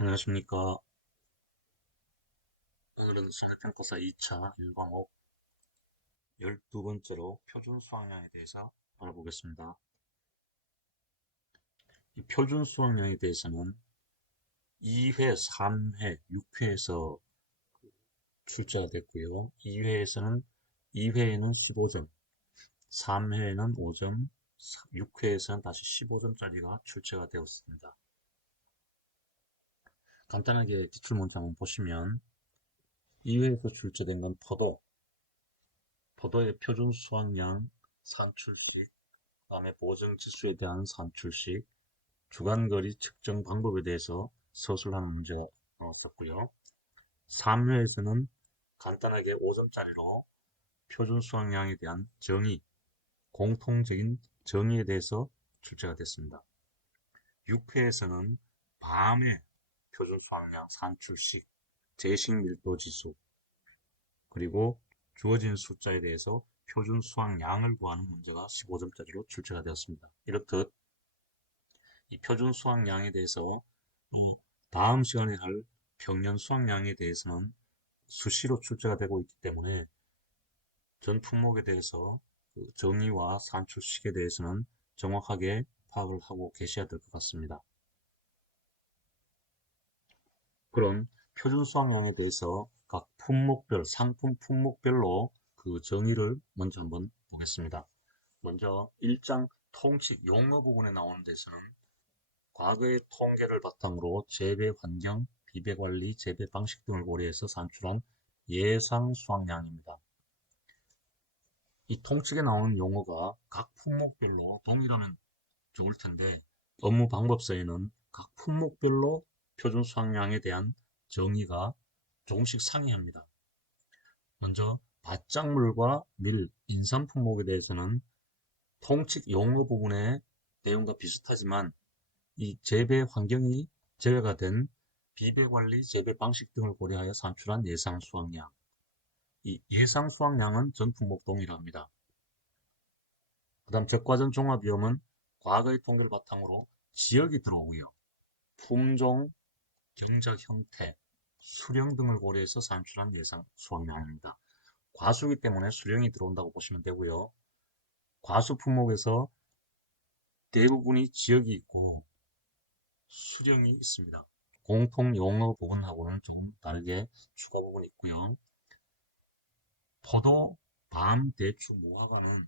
안녕하십니까. 오늘은 수학평가사 2차 1과목 12번째로 표준 수학량에 대해서 알아보겠습니다. 이 표준 수학량에 대해서는 2회, 3회, 6회에서 출제가 됐고요. 2회에는 15점, 3회에는 5점, 6회에서는 다시 15점짜리가 출제가 되었습니다. 간단하게 기출문장을 보시면 2회에서 출제된 건 포도의 표준 수확량 산출식, 그다음에 보정지수에 대한 산출식, 주간거리 측정 방법에 대해서 서술하는 문제가 나왔었고요. 3회에서는 간단하게 5점짜리로 표준 수확량에 대한 정의, 공통적인 정의에 대해서 출제가 됐습니다. 6회에서는 밤의 표준 수확량 산출식, 제식 밀도 지수, 그리고 주어진 숫자에 대해서 표준 수확량을 구하는 문제가 15점짜리로 출제가 되었습니다. 이렇듯 이 표준 수확량에 대해서 또 다음 시간에 할 평년 수확량에 대해서는 수시로 출제가 되고 있기 때문에 전 품목에 대해서 그 정의와 산출식에 대해서는 정확하게 파악을 하고 계셔야 될 것 같습니다. 그럼 표준 수확량에 대해서 각 품목별, 상품 품목별로 그 정의를 먼저 한번 보겠습니다. 먼저 1장 통칙 용어 부분에 나오는 데서는 과거의 통계를 바탕으로 재배 환경, 비배 관리, 재배 방식 등을 고려해서 산출한 예상 수확량입니다. 이 통측에 나오는 용어가 각 품목별로 동일하면 좋을 텐데 업무 방법서에는 각 품목별로 표준 수확량에 대한 정의가 조금씩 상이합니다. 먼저 밭작물과 밀, 인삼 품목에 대해서는 통칙 용어 부분의 내용과 비슷하지만 이 재배 환경이 제외가 된 비배 관리, 재배 방식 등을 고려하여 산출한 예상 수확량. 이 예상 수확량은 전 품목 동일합니다. 그다음 적과전 종합위험은 과거의 통계를 바탕으로 지역이 들어오고요. 품종, 경작 형태, 수령 등을 고려해서 산출한 예상 수확량입니다. 과수기 때문에 수령이 들어온다고 보시면 되고요. 과수 품목에서 대부분이 지역이 있고 수령이 있습니다. 공통 용어 부분하고는 좀 다르게 추가 부분이 있고요. 포도, 밤, 대추, 무화과는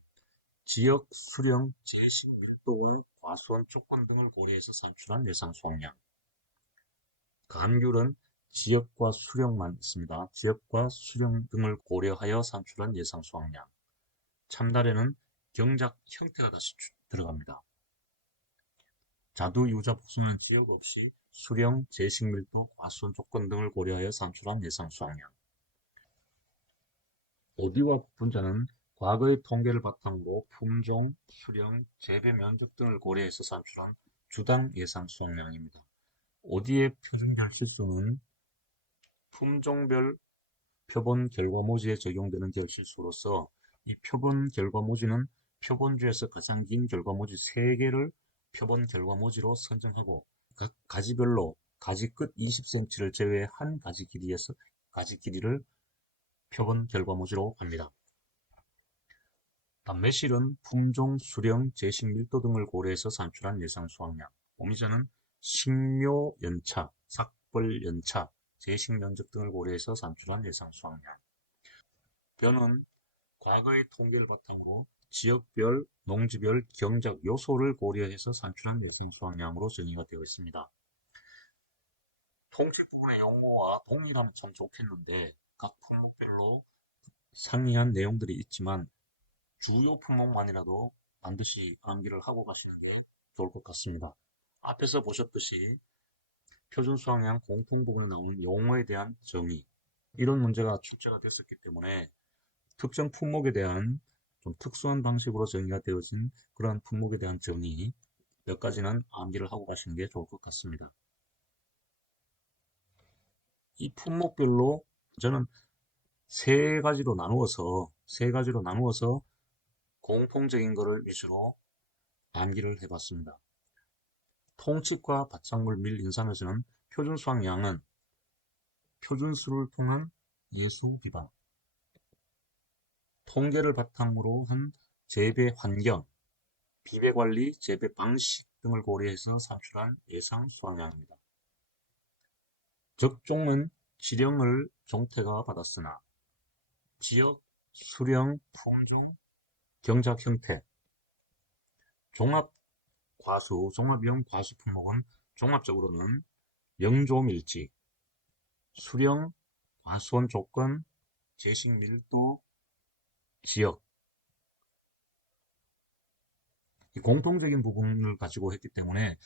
지역, 수령, 제식, 밀도와 과수원 조건 등을 고려해서 산출한 예상 수확량. 감귤은 지역과 수령만 있습니다. 지역과 수령 등을 고려하여 산출한 예상 수확량. 참다래는 경작 형태가 다시 들어갑니다. 자두, 유자, 복숭아는 지역 없이 수령, 제식 밀도, 과수원 조건 등을 고려하여 산출한 예상 수확량. 오디와 분자는 과거의 통계를 바탕으로 품종, 수령, 재배 면적 등을 고려해서 산출한 주당 예상 수확량입니다. 오디의 표준별 실수는 품종별 표본 결과모지에 적용되는 결실수로서 이 표본 결과모지는 표본주에서 가장 긴 결과모지 3개를 표본 결과모지로 선정하고 각 가지별로 가지 끝 20cm를 제외 한 가지 길이에서 가지 길이를 표본 결과모지로 합니다. 매실은 품종, 수령, 제식 밀도 등을 고려해서 산출한 예상 수확량. 오미자는 식묘 연차, 삭벌 연차, 제식 면적 등을 고려해서 산출한 예상 수확량. 벼는 과거의 통계를 바탕으로 지역별, 농지별 경작 요소를 고려해서 산출한 예상 수확량으로 정의가 되어 있습니다. 통칙 부분의 용어와 동일하면 참 좋겠는데 각 품목별로 상이한 내용들이 있지만 주요 품목만이라도 반드시 암기를 하고 가시는 게 좋을 것 같습니다. 앞에서 보셨듯이 표준 수학량 공통 부분에 나오는 용어에 대한 정의, 이런 문제가 출제가 됐었기 때문에 특정 품목에 대한 좀 특수한 방식으로 정의가 되어진 그러한 품목에 대한 정의 몇 가지는 암기를 하고 가시는 게 좋을 것 같습니다. 이 품목별로 저는 세 가지로 나누어서 공통적인 것을 위주로 암기를 해봤습니다. 통칙과 밭작물 밀 인삼에서는 표준 수확량은 표준수를 통한 예수 비반, 통계를 바탕으로 한 재배 환경, 비배 관리, 재배 방식 등을 고려해서 산출한 예상 수확량입니다. 적종은 지령을 종태가 받았으나 지역, 수령, 품종, 경작 형태, 종합형 과수 품목은 종합적으로는 영조밀지, 수령, 과수원 조건, 제식 밀도, 지역, 이 공통적인 부분을 가지고 했기 때문에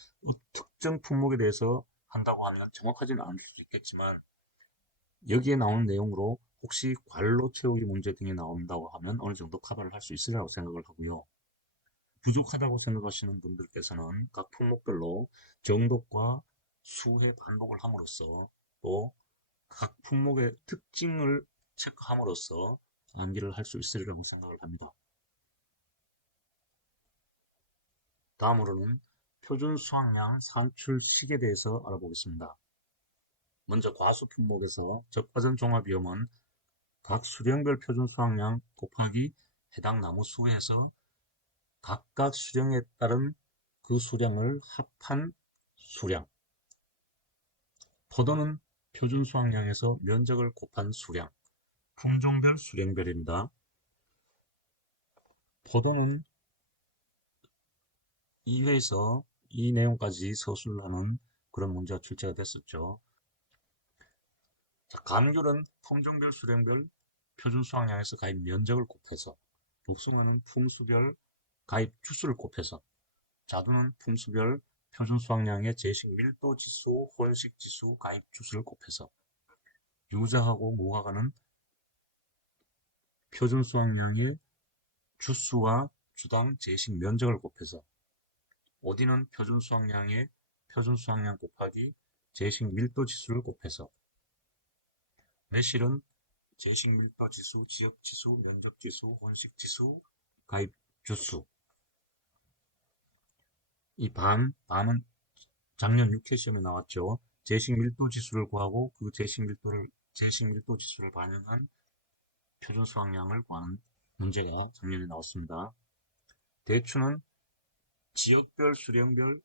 특정 품목에 대해서 한다고 하면 정확하지는 않을 수 있겠지만 여기에 나오는 내용으로 혹시 관로 채우기 문제 등이 나온다고 하면 어느 정도 커버를 할 수 있으리라고 생각을 하고요. 부족하다고 생각하시는 분들께서는 각 품목별로 정독과 수회 반복을 함으로써 또 각 품목의 특징을 체크함으로써 암기를 할 수 있으리라고 생각을 합니다. 다음으로는 표준 수확량 산출식에 대해서 알아보겠습니다. 먼저 과수 품목에서 적과전 종합위험은 각 수령별 표준 수확량 곱하기 해당 나무 수에서 각각 수령에 따른 그 수량을 합한 수량. 포도는 표준 수확량에서 면적을 곱한 수량. 품종별 수령별입니다. 포도는 2회에서 이 내용까지 서술을 하는 그런 문제가 출제가 됐었죠. 자, 감귤은 품종별 수령별 표준 수확량에서 가입 면적을 곱해서, 복숭아는 품수별 가입 주수를 곱해서, 자두는 품수별 표준 수확량의 제식 밀도 지수, 혼식 지수, 가입 주수를 곱해서, 유자하고 무화과는 표준 수확량의 주수와 주당 제식 면적을 곱해서, 오디는 표준 수확량의 표준 수확량 곱하기 제식 밀도 지수를 곱해서, 매실은 제식 밀도 지수, 지역 지수, 면적 지수, 혼식 지수, 가입 주수. 이 반은 작년 6회 시험에 나왔죠. 제식 밀도 지수를 구하고 그 제식 밀도 지수를 반영한 표준 수확량을 구하는 문제가 작년에 나왔습니다. 대추는 지역별, 수령별,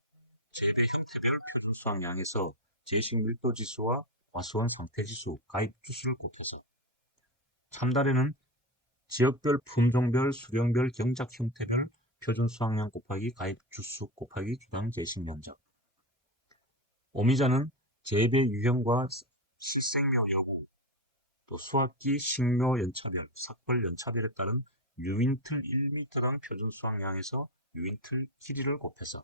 재배 형태별 표준 수확량에서 제식 밀도 지수와 과수원 상태 지수, 가입 주수를 곱해서, 참다래는 지역별, 품종별, 수령별, 경작 형태별 표준 수확량 곱하기 가입 주수 곱하기 주당 제식 면적. 오미자는 재배 유형과 시생묘 여부, 또 수확기, 식묘 연차별, 삭벌 연차별에 따른 유인틀 1m당 표준 수확량에서 유인틀 길이를 곱해서,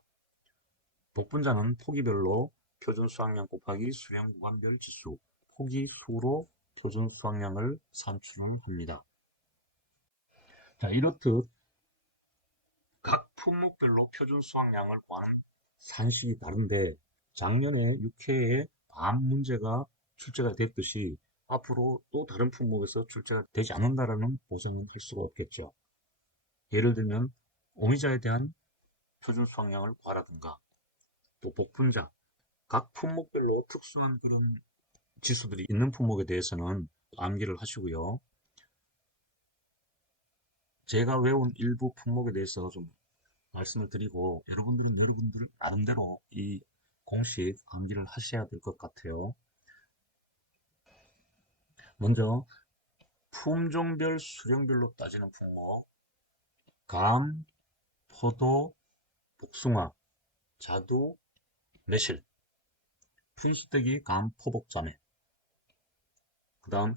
복분자는 포기별로 표준 수확량 곱하기 수량 구간별 지수, 포기 수로 표준 수확량을 산출을 합니다. 자, 이렇듯 각 품목별로 표준 수확량을 구하는 산식이 다른데 작년에 6회에 암 문제가 출제가 됐듯이 앞으로 또 다른 품목에서 출제가 되지 않는다라는 보장은 할 수가 없겠죠. 예를 들면 오미자에 대한 표준 수확량을 구하라든가 또 복분자, 각 품목별로 특수한 그런 지수들이 있는 품목에 대해서는 암기를 하시고요. 제가 외운 일부 품목에 대해서 좀 말씀을 드리고 여러분들은 여러분들 나름대로 이 공식 암기를 하셔야 될 것 같아요. 먼저 품종별 수령별로 따지는 품목, 감, 포도, 복숭아, 자두, 매실, 풀시뜨기, 감, 포복자매. 그 다음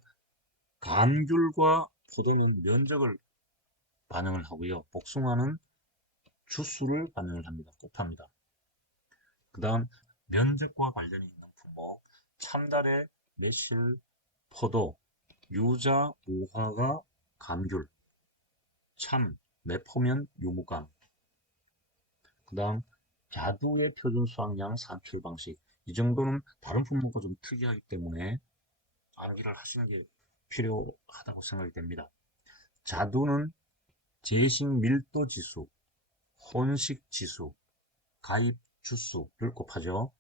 감귤과 포도는 면적을 반영을 하고요. 복숭아는 주수를 반영을 합니다. 곱합니다. 그 다음 면적과 관련이 있는 품목, 참다래, 매실, 포도, 유자, 무화과, 감귤, 참, 매포면, 유무감. 그 다음 자두의 표준 수확량 산출 방식. 이 정도는 다른 품목과 좀 특이하기 때문에 암기를 하시는 게 필요하다고 생각이 됩니다. 자두는 제식 밀도 지수, 혼식 지수, 가입 주수를 곱하죠.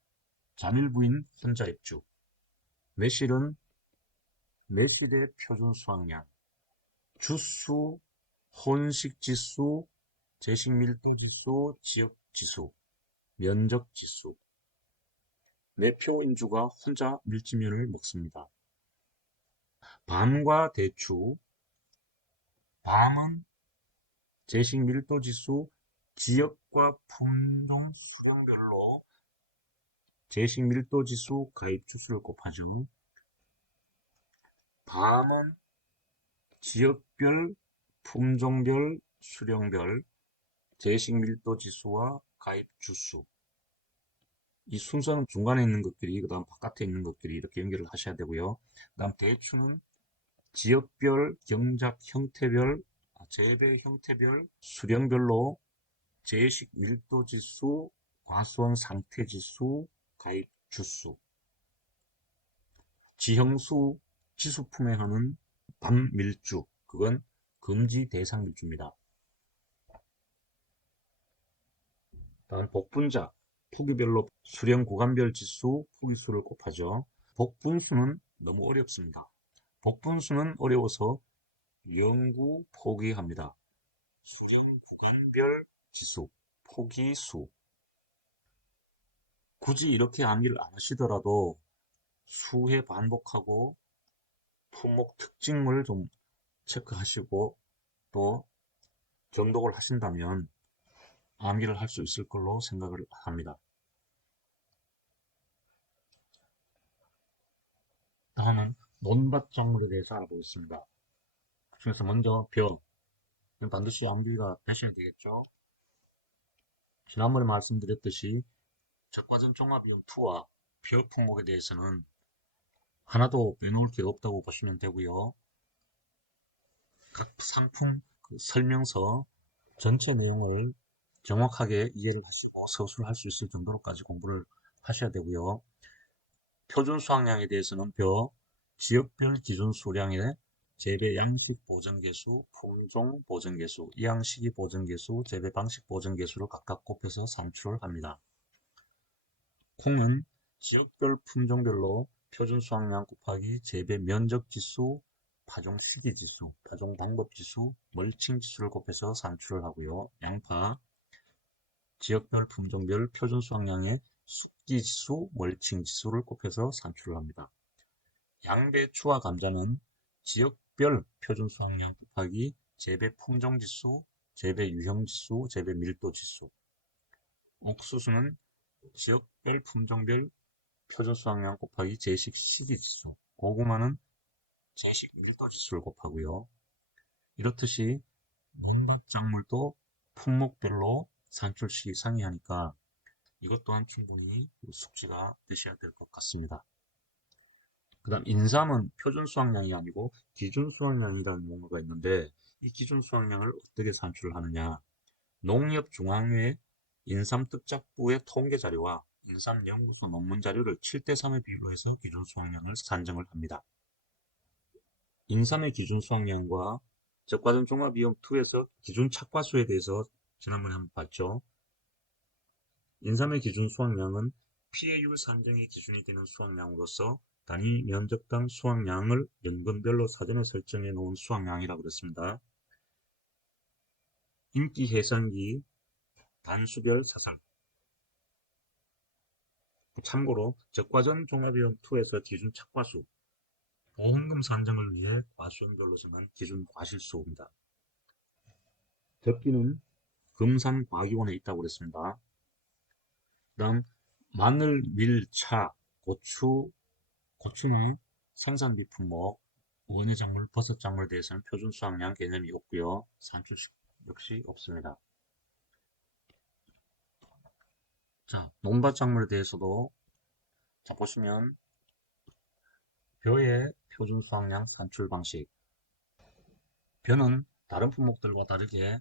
자밀부인 혼자입주. 매실은 매실의 표준 수확량, 주수, 혼식지수, 제식밀도지수, 지역지수, 면적지수. 매표인주가 혼자 밀지면을 먹습니다. 밤과 대추. 밤은 제식밀도지수, 지역과 품종 수량별로 제식밀도지수 가입주수를 곱하죠. 밤은 지역별, 품종별, 수령별, 제식밀도지수와 가입주수. 이 순서는 중간에 있는 것들이, 그 다음 바깥에 있는 것들이 이렇게 연결을 하셔야 되고요. 그 다음 대추는 지역별, 경작 형태별, 재배 형태별, 수령별로 제식 밀도지수, 과수원 상태지수, 가입주수. 지형수, 지수품에 하는 밤밀주, 그건 금지 대상 밀주입니다. 다음 복분자, 포기별로 수령 구간별 지수, 포기수를 곱하죠. 복분수는 너무 어렵습니다. 복분수는 어려워서 영구 포기합니다. 수령 구간별 지수, 포기수. 굳이 이렇게 암기를 안 하시더라도 수회 반복하고 품목 특징을 좀 체크하시고 또 정독을 하신다면 암기를 할 수 있을 걸로 생각을 합니다. 다음은 논밭 작물에 대해서 알아보겠습니다. 그중에서 먼저 벼. 이건 반드시 암기가 되셔야 되겠죠. 지난번에 말씀드렸듯이 적과전 종합위험2와 벼 품목에 대해서는 하나도 빼놓을 게 없다고 보시면 되고요. 각 상품 설명서 전체 내용을 정확하게 이해를 하시고 서술을 할 수 있을 정도로까지 공부를 하셔야 되고요. 표준 수확량에 대해서는 지역별 기준 수량의 재배 양식 보정 개수, 품종 보정 개수, 이양식이 보정 개수, 재배 방식 보정 개수를 각각 곱해서 산출을 합니다. 콩은 지역별 품종별로 표준 수확량 곱하기 재배 면적 지수, 파종 시기 지수, 파종 방법 지수, 멀칭 지수를 곱해서 산출을 하고요. 양파 지역별 품종별 표준 수확량의 숙기 지수, 멀칭 지수를 곱해서 산출을 합니다. 양배추와 감자는 지역별 표준 수확량 곱하기 재배 품종 지수, 재배 유형 지수, 재배 밀도 지수. 옥수수는 지역별 품종별 표준 수확량 곱하기 제식 시기 지수. 고구마는 제식 밀도 지수를 곱하고요. 이렇듯이 논밭 작물도 품목별로 산출시 상이하니까 이것 또한 충분히 숙지가 되셔야 될 것 같습니다. 그 다음 인삼은 표준 수확량이 아니고 기준 수확량이라는 용어가 있는데 이 기준 수확량을 어떻게 산출을 하느냐. 농협중앙회 인삼특작부의 통계자료와 인삼연구소 논문자료를 7대3의 비율로 해서 기준 수확량을 산정을 합니다. 인삼의 기준 수확량과 적과전 종합위험2에서 기준 착과수에 대해서 지난번에 한번 봤죠. 인삼의 기준 수확량은 피해율 산정의 기준이 되는 수확량으로서 단위 면적당 수확량을 연근별로 사전에 설정해 놓은 수확량이라고 그랬습니다. 인기 해상기 단수별 사설. 참고로 적과전 종합위험2에서 기준 착과수, 보험금 산정을 위해 과수형별로 정한 기준 과실수입니다. 적기는 금산과기원에 있다고 그랬습니다. 그 다음 마늘, 밀, 차, 고추는 생산비 품목, 원예 작물, 버섯 작물에 대해서는 표준 수확량 개념이 없고요. 산출식 역시 없습니다. 자, 논밭 작물에 대해서도 자 보시면 벼의 표준 수확량 산출 방식. 벼는 다른 품목들과 다르게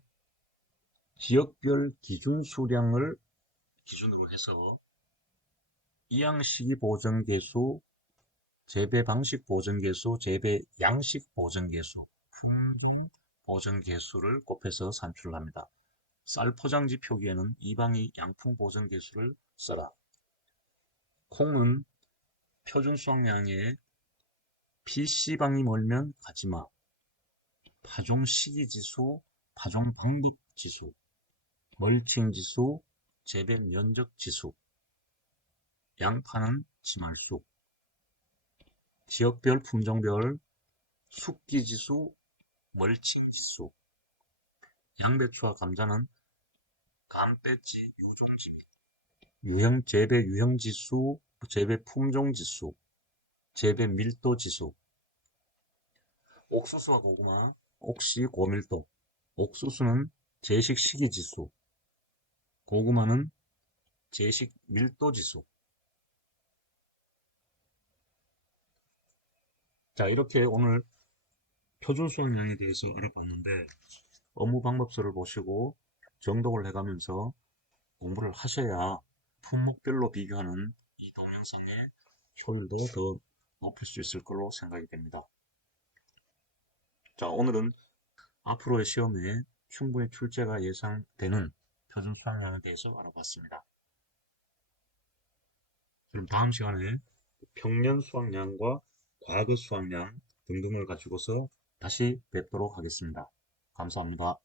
지역별 기준 수량을 기준으로 해서 이양식이 보정 개수, 재배 방식 보정 개수, 재배 양식 보정 개수, 품종 보정 개수를 곱해서 산출합니다. 쌀 포장지 표기에는 이방이 양품 보정 개수를 써라. 콩은 표준 수확량의 PC방이 멀면 가지마. 파종 시기 지수, 파종 방법 지수, 멀칭 지수, 재배 면적 지수. 양파는 지말수. 지역별 품종별 숙기 지수, 멀칭 지수. 양배추와 감자는 감배지 유종지 및 유형 재배 유형 지수, 재배 품종 지수, 재배 밀도 지수. 옥수수와 고구마, 옥시 고밀도. 옥수수는 제식 시기 지수, 고구마는 제식 밀도 지수. 자, 이렇게 오늘 표준 수확량에 대해서 알아봤는데 업무 방법서를 보시고 정독을 해가면서 공부를 하셔야 품목별로 비교하는 이 동영상의 효율도 더 높일 수 있을 걸로 생각이 됩니다. 자, 오늘은 앞으로의 시험에 충분히 출제가 예상되는 표준 수확량에 대해서 알아봤습니다. 그럼 다음 시간에 평년 수확량과 과거 수확량 등등을 가지고서 다시 뵙도록 하겠습니다. 감사합니다.